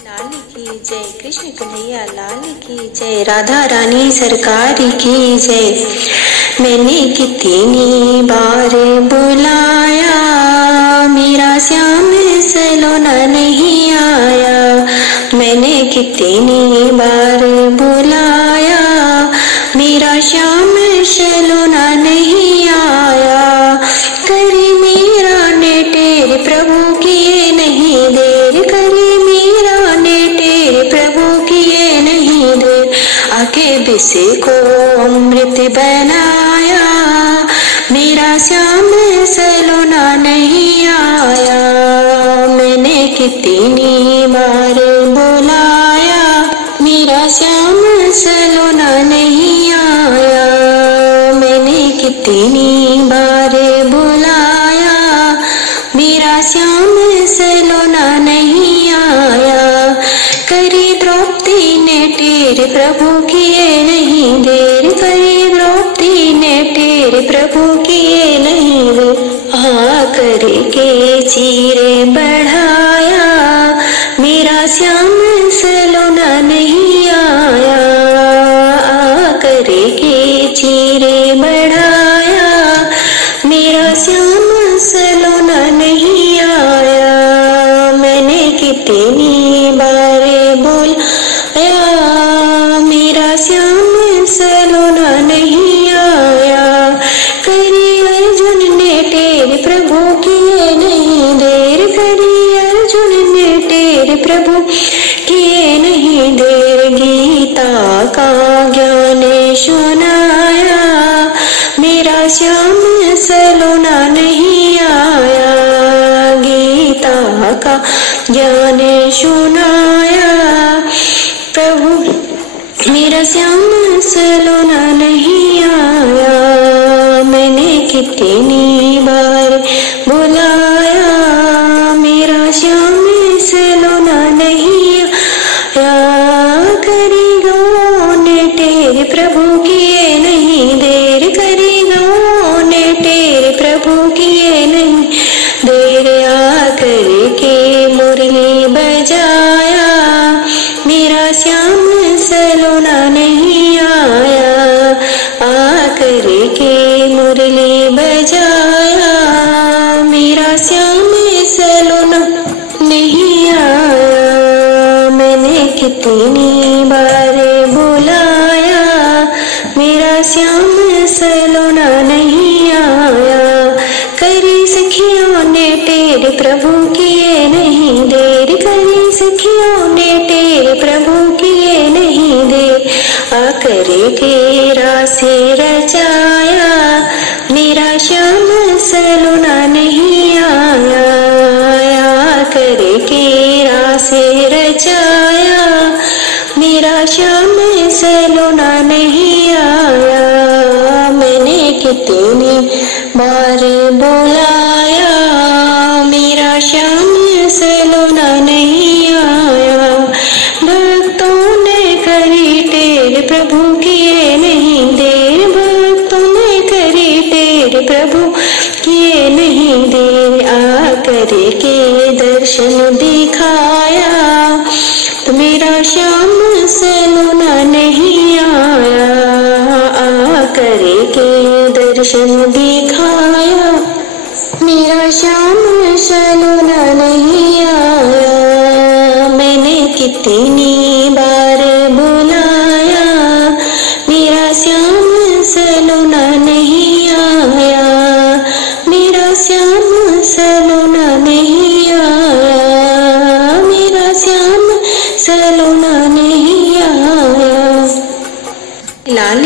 लाल की जय, कृष्ण कन्हैया लाल की जय, राधा रानी सरकार की जय। मैंने कितनी बार बुलाया, मेरा श्याम सलोना नहीं आया। मैंने कितनी बार बुलाया, मेरा श्याम सलोना नहीं आया। करी मेरा ने टेर प्रभु किए नहीं देर, करी मेरा ने टेर प्रभु किए नहीं देर। आके विष को अमृत बनाया, मेरा श्याम सलोना नहीं आया। मैंने कितनी बार बुलाया, मेरा श्याम सलोना नहीं आया। मैंने कितनी बार बुलाया, मेरा श्याम सलोना नहीं आया। करी द्रौपदी ने टेर प्रभु किए नहीं देर, करी द्रौपदी ने टेर प्रभु किए नहीं देर। करके चीरे बढ़ाया, मेरा श्याम सलोना नहीं आया। करके चीरे बढ़ाया, मेरा श्याम सलोना नहीं आया। मैंने कितनी बार बुलाया, मेरा श्याम सलोना नहीं आया। करी अर्जुन ने टेर प्रभु किए नहीं देर, करी अर्जुन ने टेर प्रभु किए नहीं देर। गीता का ज्ञान सुनाया, मेरा श्याम सलोना नहीं आया। गीता का ज्ञान सुनाया प्रभु, मेरा श्याम सलोना नहीं आया। मैंने कितनी बार बुलाया, मेरा श्याम सलोना नहीं आया। करी गौ ने टेर प्रभु किए नहीं देर, करी गौ ने टेर प्रभु किए नहीं देर। आकर के मुरली बजाया, मेरा श्याम सलोना नहीं आया। आकर के मुरली बजाया, मेरा श्याम सलोना नहीं आया। मैंने कितनी बार बुलाया, मेरा श्याम सलोना नहीं आया। करी सखियों ने टेर प्रभु किए नहीं देर, करी सखियों ने टेर प्रभु किए नहीं देर। आकर के रासे रचाया, मेरा श्याम सलोना नहीं आया। आकर के रासे रचाया, मेरा श्याम सलोना नहीं आया। मैंने कितनी बार बुलाया, मेरा श्याम सलोना नहीं आया। भक्तों ने करी टेर प्रभु किए नहीं देर, भक्तों ने करी टेर प्रभु किए नहीं देर। आकर के दर्शन दिखाया, तो मेरा श्याम सलोना नहीं आया। आकर के दर्शन दिखाया, मेरा श्याम सलोना नहीं आया। मैंने कितनी बार बुलाया, मेरा श्याम सलोना नहीं आया। मेरा श्याम सलोना नहीं आया, मेरा श्याम सलोना नहीं आया। लाल